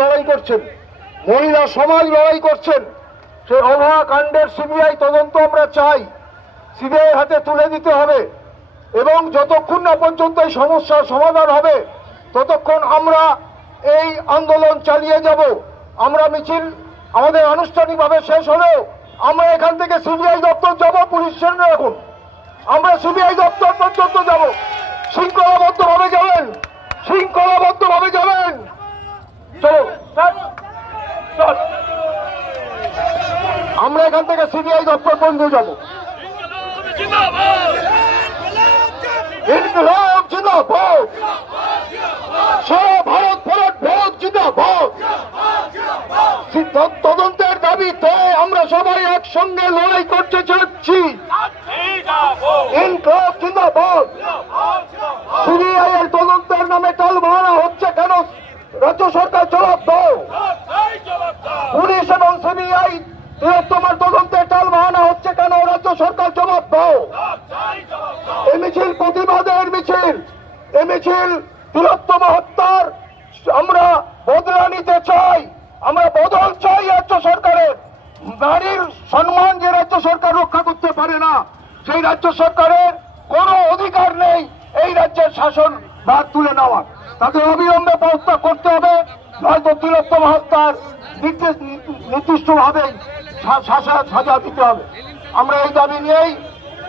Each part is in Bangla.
লড়াই করছেন, মহিলা সমাজ লড়াই করছেন সেই অভয়া কাণ্ডের সিবিআই তদন্ত আমরা চাই, সিবিআই হাতে তুলে দিতে হবে, এবং যতক্ষণ না পর্যন্ত এই সমস্যার সমাধান হবে, ততক্ষণ আমরা এই আন্দোলন চালিয়ে যাব। আমরা মিছিল আমাদের আনুষ্ঠানিকভাবে শেষ হলেও আমরা এখান থেকে সিবিআই দপ্তর যাব, পুলিশ স্টেশনে এখন আমরা সিবিআই দপ্তর পর্যন্ত যাব। শৃঙ্খলাবদ্ধভাবে যাবেন যাবেন চলো। আমরা এখান থেকে সিবিআই দপ্তর পর্যন্ত যাব। ইনকলাব জিন্দাবাদ। সারা সিদ্ধান্ত, তদন্তের দাবিতে আমরা সবাই একসঙ্গে লড়াই করতে চাচ্ছি ইনকলাব জিন্দাবাদ সিবিআই এর তদন্তের নামে টাল ভাড়া হচ্ছে কেন রাজ্য সরকার জবাব দাও পুলিশ এবং সিবিআই বৃহত্তমার তদন্তে টাল বাহানা হচ্ছে কেন? রাজ্য সরকার জবাব দাও। এ মিছিল প্রতিবাদের মিছিল। এ মিছিল বৃহত্তম হত্যার আমরা বদলা নিতে চাই। আমরা বদল চাই রাজ্য সরকারের। নারীর সম্মান যে রাজ্য সরকার রক্ষা করতে পারে না, সেই রাজ্য সরকারের কোনো অধিকার নেই এই রাজ্যের শাসন ভাগ তুলে নেওয়ার। তাকে অবিলম্বে পদত্যাগ করতে হবে। নয়তো তিলোত্তম হত্যার নির্দিষ্টভাবেই সাজা দিতে হবে আমরা এই দাবি নিয়েই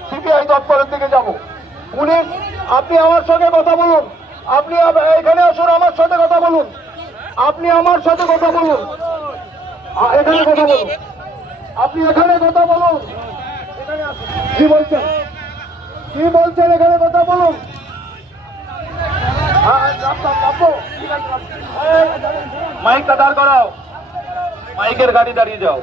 সিবিআই দপ্তরের দিকে যাব পুলিশ আপনি আমার সঙ্গে কথা বলুন আপনি এখানে আসুন আমার সাথে কথা বলুন আপনি আমার সাথে কথা বলুন এখানে কথা বলুন আপনি এখানে কথা বলুন। কি বলছেন কি বলছেন এখানে কথা বলুন মাইকটা দাঁড় করাও মাইকের গাড়ি দাঁড়িয়ে যাও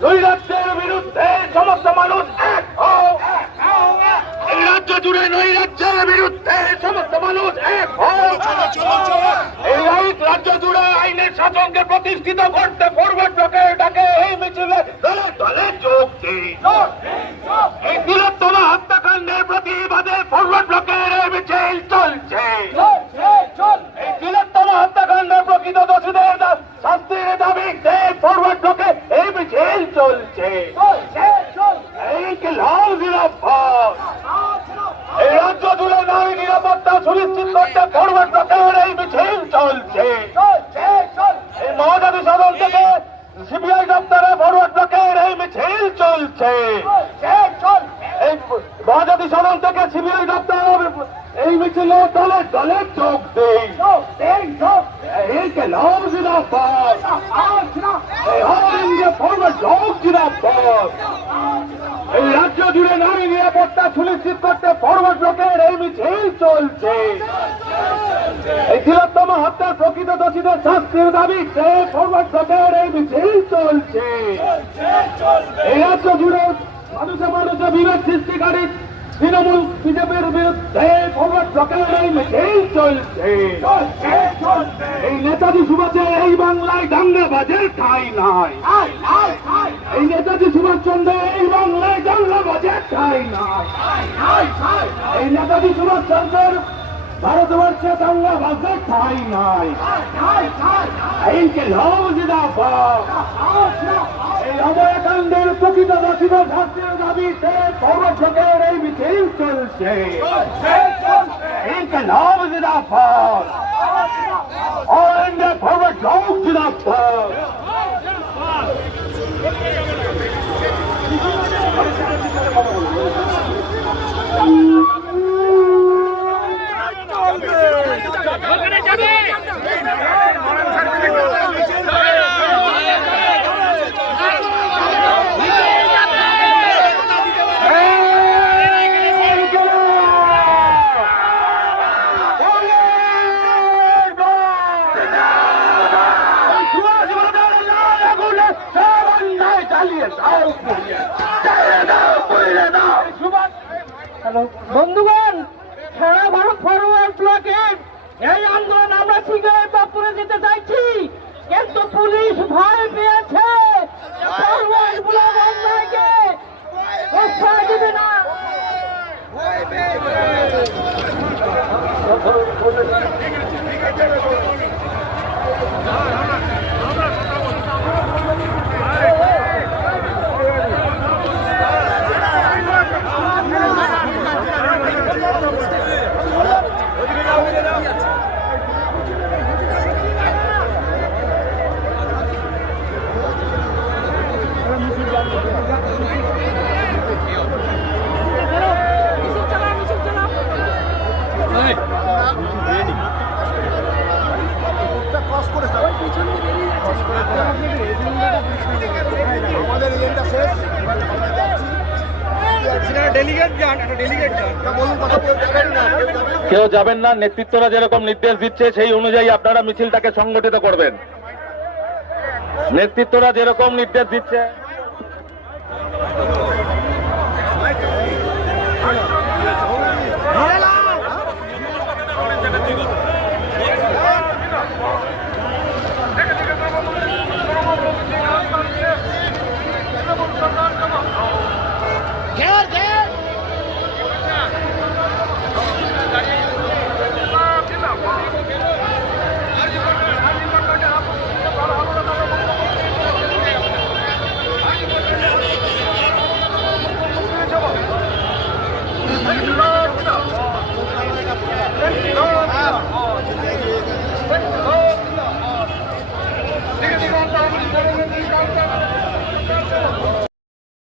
দুই রাজ্যের বিরুদ্ধে সমস্ত মানুষ এক হও এই রাজ্য জুড়ে নই রাজ্যের বিরুদ্ধে সমস্ত মানুষ এক এই রাইট রাজ্য জুড়ে আইনের শাসনকে প্রতিষ্ঠিত করতে ফরওয়ার্ড ব্লকের ডাকে এই মিছিলে দলে দলে যোগ দিন এই হত্যাকাণ্ডের প্রতিবাদে ফরওয়ার্ড ব্লকের এই মিছিল চলছে। এই বৃহত্তম হত্যাকাণ্ডের প্রকৃত দোষীদের শাস্তির দাবিতে ফরওয়ার্ড ব্লকে এই মিছিল চলছে এই কি লাল জিরাফত এই রাজ্য জুড়ে নারী নিরাপত্তা সুনিশ্চিত করতে ফরওয়ার্ড ব্লকের এই মিছিল চলছে এই মহাজাতি সদন থেকে সিবিআই দপ্তরে ফরওয়ার্ড ব্লকের এই মিছিল চলছে। এই মহাজাতি সদন থেকে সিবিআই দপ্তর এই মিছিলে দলে দলে যোগ কে ফরওয়ার্ড এই রাজ্য জুড়ে নারী নিরাপত্তা সুনিশ্চিত করতে ফরওয়ার্ড ব্লকের এই মিছিল চলছে। এই বৃহত্তম হত্যার প্রকৃত দোষীদের শাস্তির দাবিতে ফরওয়ার্ড ব্লকের এই মিছিল চলছে। এই রাজ্য জুড়ে মানুষে মানুষে বিরোধ সৃষ্টিকারী তৃণমূল বিজেপির বিরুদ্ধে ফরওয়ার্ড ব্লকের এই মিছিল চলছে। এই নেতাজি সুভাষের এই বাংলায় দাঙ্গাবাজের ঠাঁই নাই। এই নেতাজি সুভাষচন্দ্র এই বাংলায় দাঙ্গাবাজের ঠাঁই নাই। এই নেতাজি সুভাষচন্দ্রের ভারতবর্ষে দাঙ্গাবাজের ঠাঁই নাই এই যে জিন্দাবাদ এই অভয়কাণ্ডের প্রকৃত দশিত শাস্তির দাবিতে পৌরসভের এই মিছিল চলছে এই যে জিন্দাবাদ All India forward low জিন্দাবাদ বন্ধুগণ, সারা ভারত ফরওয়ার্ড ব্লকের এই আন্দোলন আমরা শীঘ্রই বাপুরে যেতে চাইছি। কিন্তু পুলিশ ভয় কেউ যাবেন না, নেতৃত্বরা যেরকম নির্দেশ দিচ্ছে, সেই অনুযায়ী আপনারা মিছিলটাকে সংগঠিত করবেন। নেতৃত্বরা যেরকম নির্দেশ দিচ্ছে Thank you.